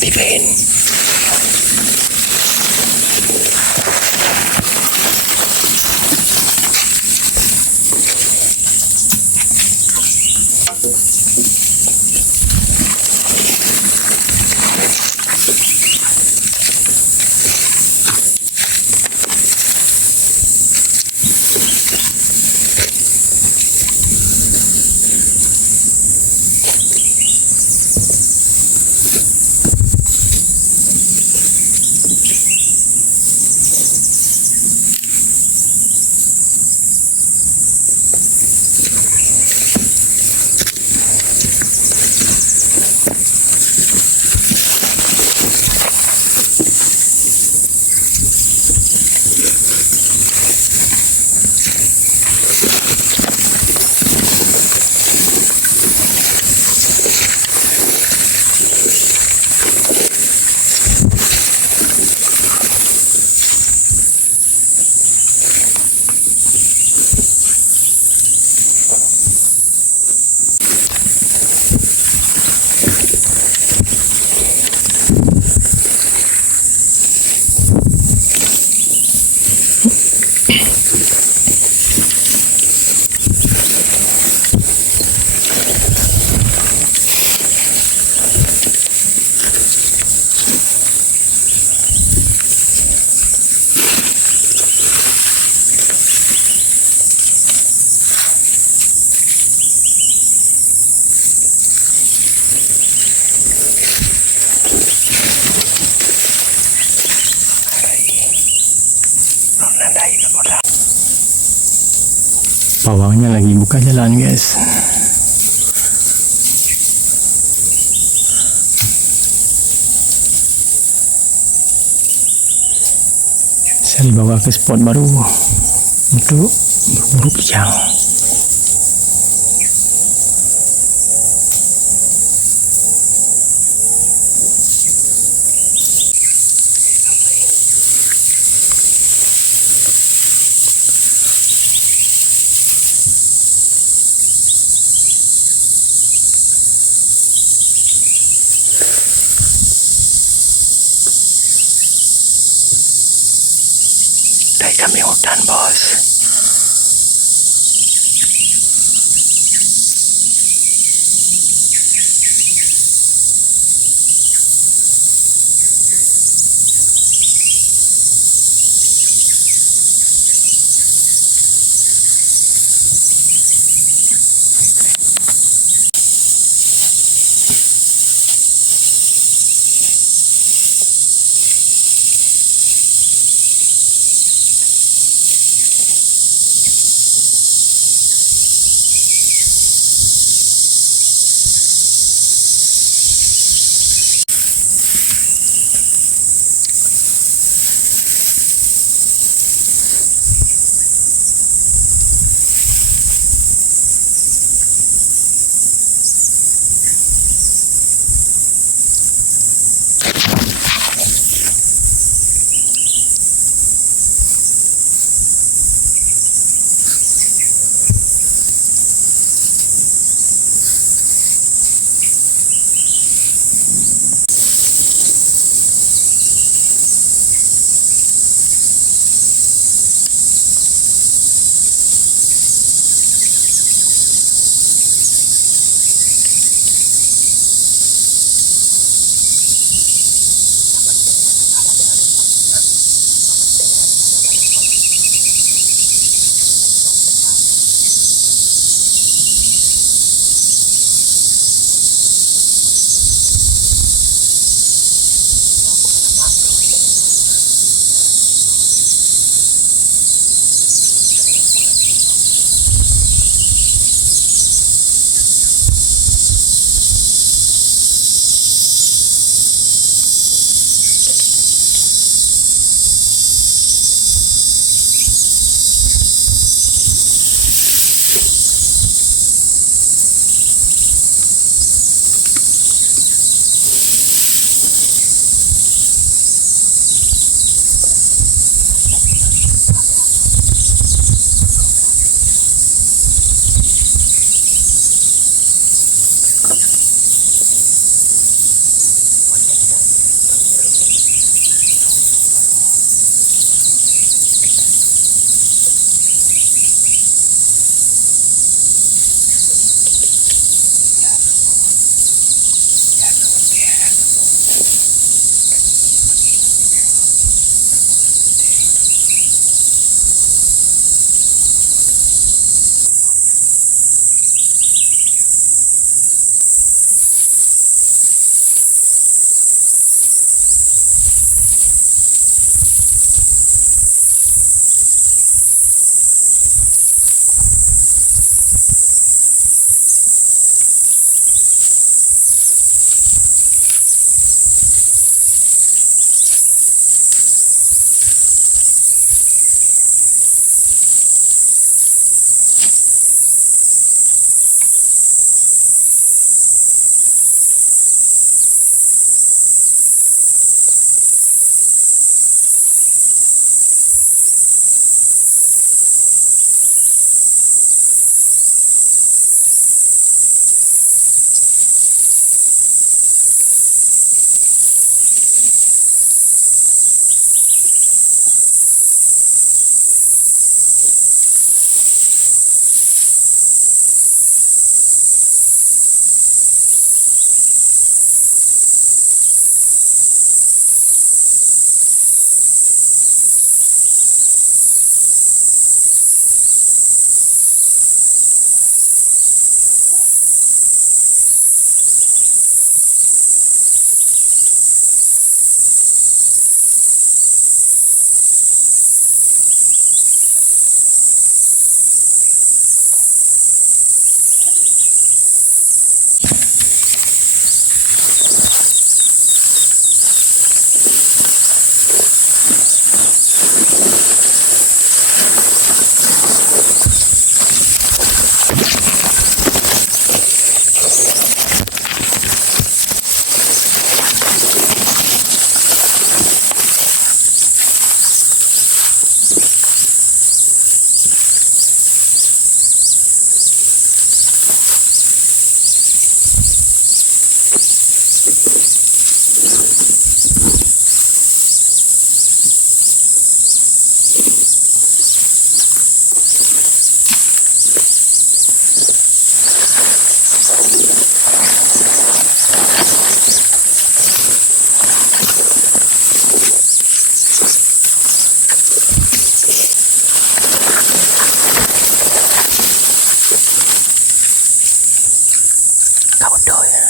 Dipen. Pawangnya lagi buka jalan, guys. Saya dibawa ke spot baru untuk berburu kijang. Dari kami hutan, bos. Kau dah ya.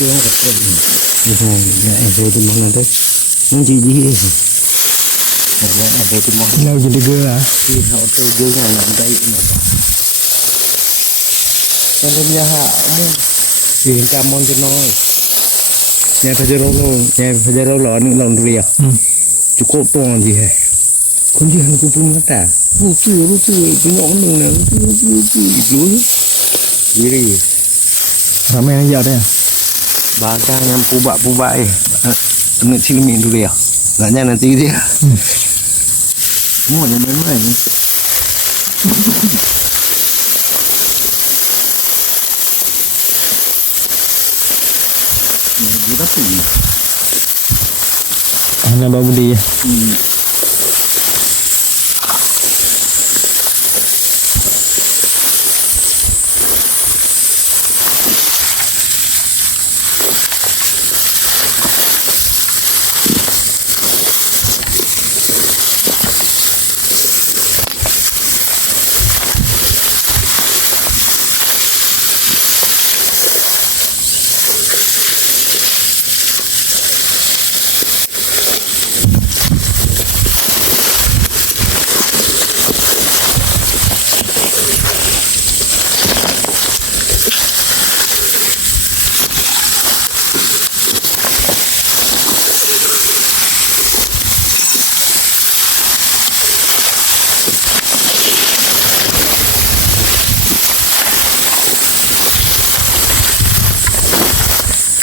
Tiếng gặp cái em về thì mong là đấy những gì em về thì mong lâu gì được gơ à thì họ từ gơ nhà làm đây mà cho nên nhà hạ thì hiện tại mong cho nói nhà phải giờ đâu lọ nữa lòng rìa chú cô toàn gì hết con gì hắn cũng phun hết à rút chưa cái nhỏ mình này rút gì đi làm em giờ đây à baca yang pubak-pubak kena cilmin dulu ya agaknya nanti dia semua yang main-main jerat tu hanya babu dia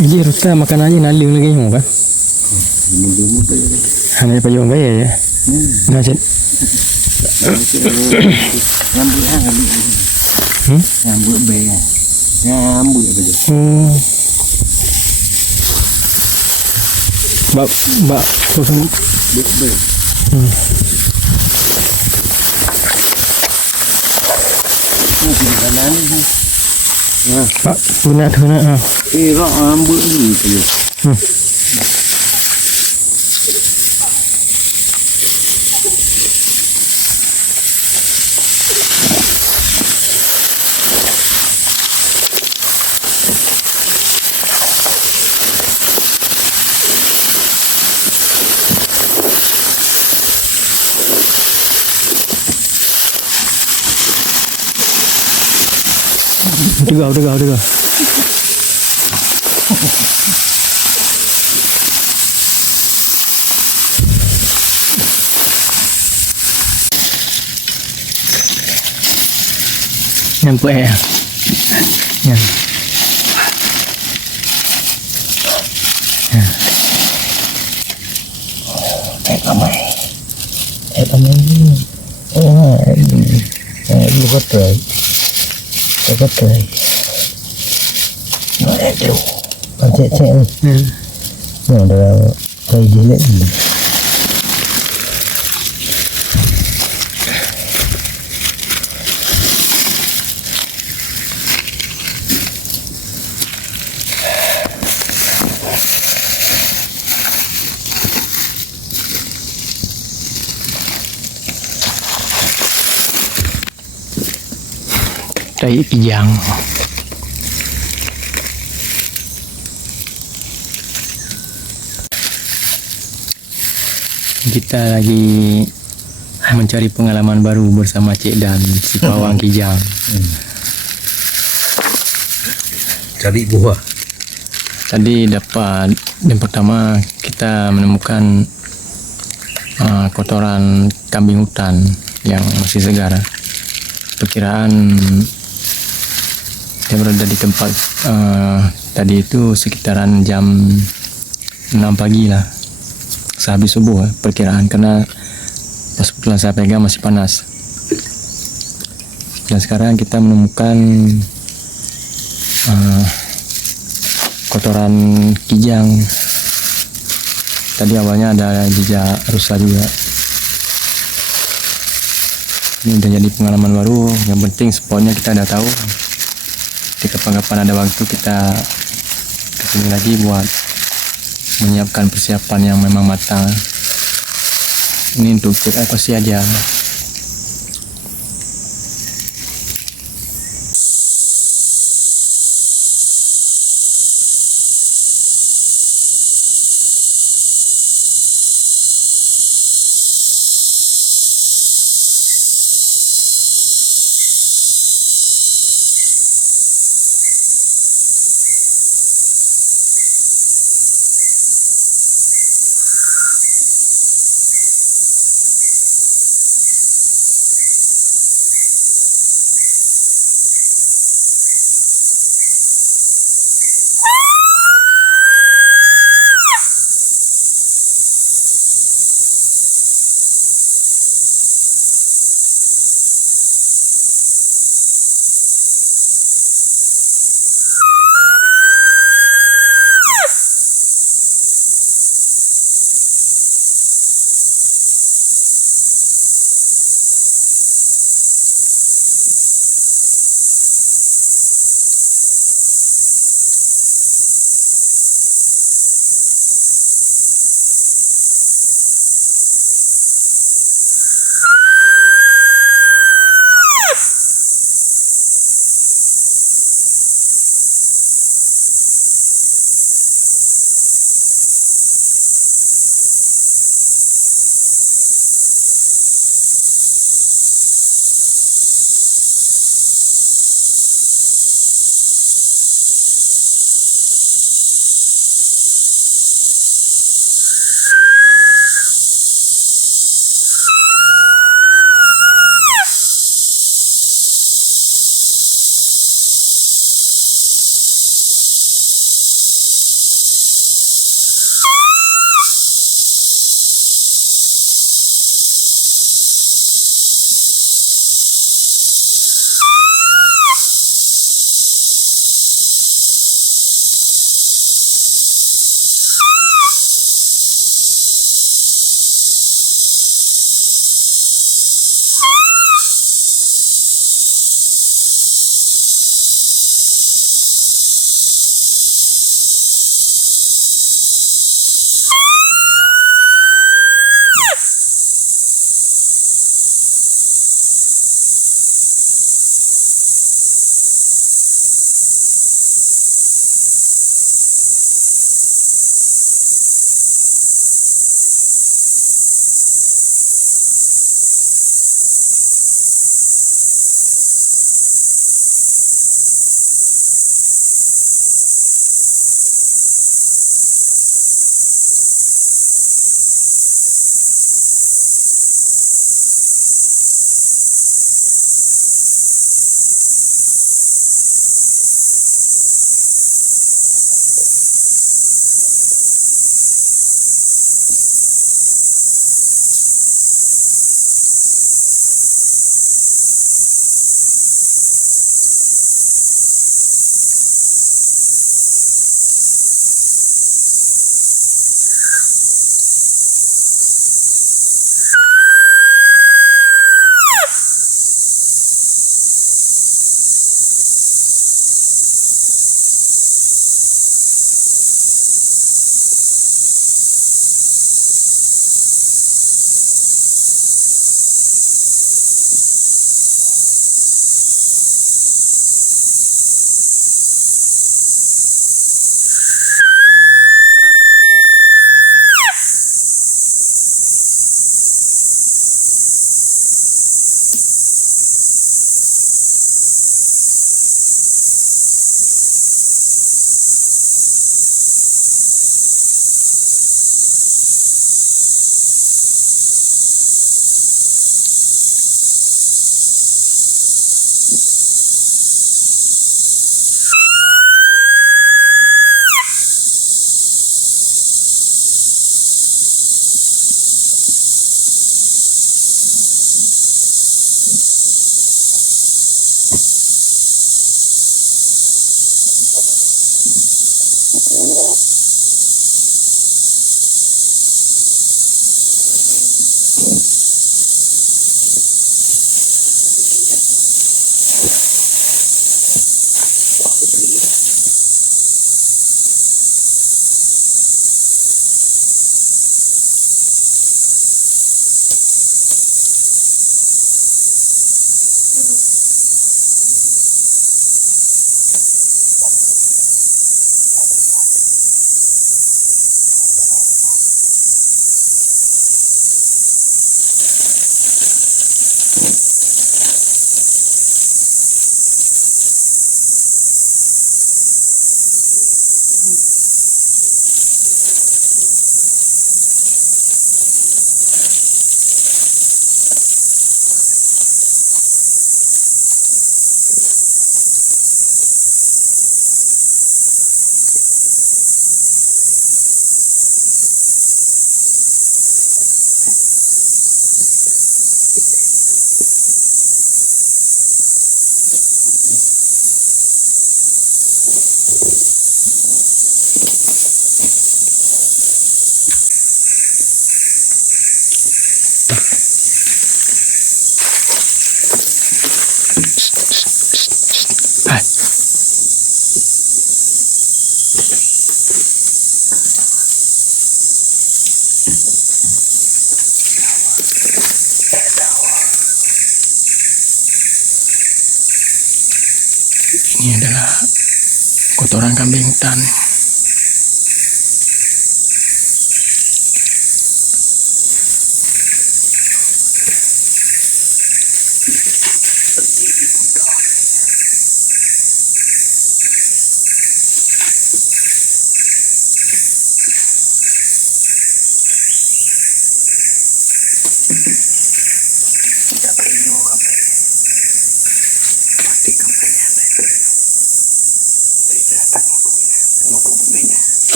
Jadi Rusta makan aja naling lagi mau kan? Muda-muda. Hanya payung gaya ya. Nasi. Rambut ambil. Rambut bayar. Rambut apa je? Bak kosong. Ber. Ni kanan ni. Bak punya kena. Rak rambut ni tu. Udah. Nyampe ya. Pamai ni. Lu kata. Itu. Cek ni. Ada kayu jelek ni. Dari kijang. Kita lagi mencari pengalaman baru bersama Cik dan si Pawang kijang. Cari buah. Tadi dapat yang pertama kita menemukan kotoran kambing hutan yang masih segar. Perkiraan dia berada di tempat tadi itu sekitaran jam 6 pagi lah, sehabis subuh perkiraan, karena pas kebetulan saya pegang masih panas. Dan sekarang kita menemukan kotoran kijang. Tadi awalnya ada jejak rusa juga. Ini udah jadi pengalaman baru. Yang penting spotnya kita udah tahu. Jika kapan ada waktu kita kesini lagi buat menyiapkan persiapan yang memang matang. Ini untuk cek apa sih aja. Ini adalah kotoran kambing hutan.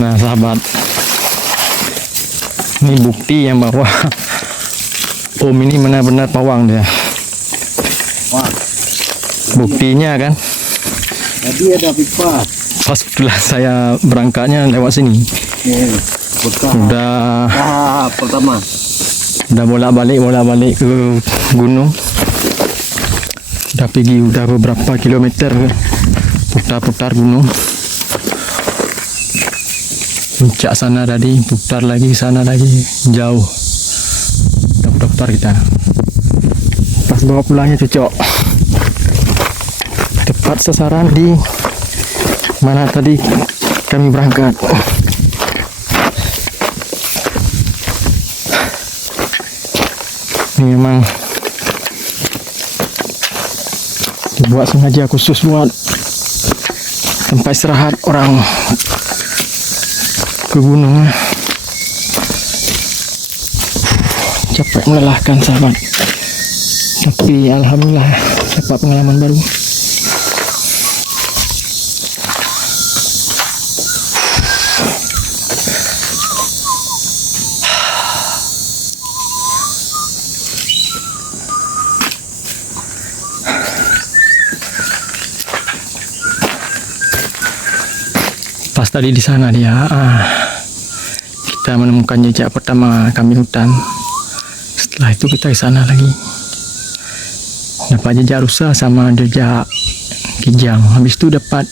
Nah sahabat, ini bukti yang bahwa Om ini benar-benar pawang dia. Wah, Buktinya kan, tadi ada pipa. pas setelah saya berangkatnya lewat sini, Bekas. udah Pertama. bolak-balik ke gunung. Udah pergi udah beberapa kilometer, putar-putar gunung. Puncak sana tadi, putar lagi sana lagi, jauh. Udah putar kita. Pas bawa pulangnya cocok. Tepat sasaran di mana tadi kami berangkat. Ini memang dibuat sengaja khusus buat tempat istirahat orang ke gunung. Capek melelahkan sahabat, tapi alhamdulillah dapat pengalaman baru. Pas tadi di sana dia, kita menemukan jejak pertama kambing hutan. Setelah itu kita di sana lagi, dapat jejak rusa sama jejak kijang. Habis itu dapat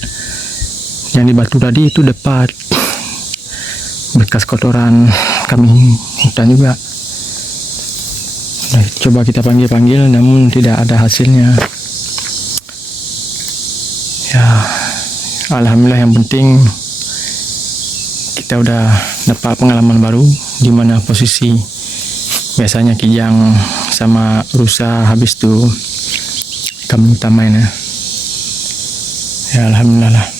yang di batu tadi, itu dapat bekas kotoran kambing hutan juga. Nah, coba kita panggil-panggil, namun tidak ada hasilnya. Ya, alhamdulillah, yang penting kita udah dapat pengalaman baru, di mana posisi biasanya kijang sama rusa, habis itu kambing utama ini. Ya alhamdulillah.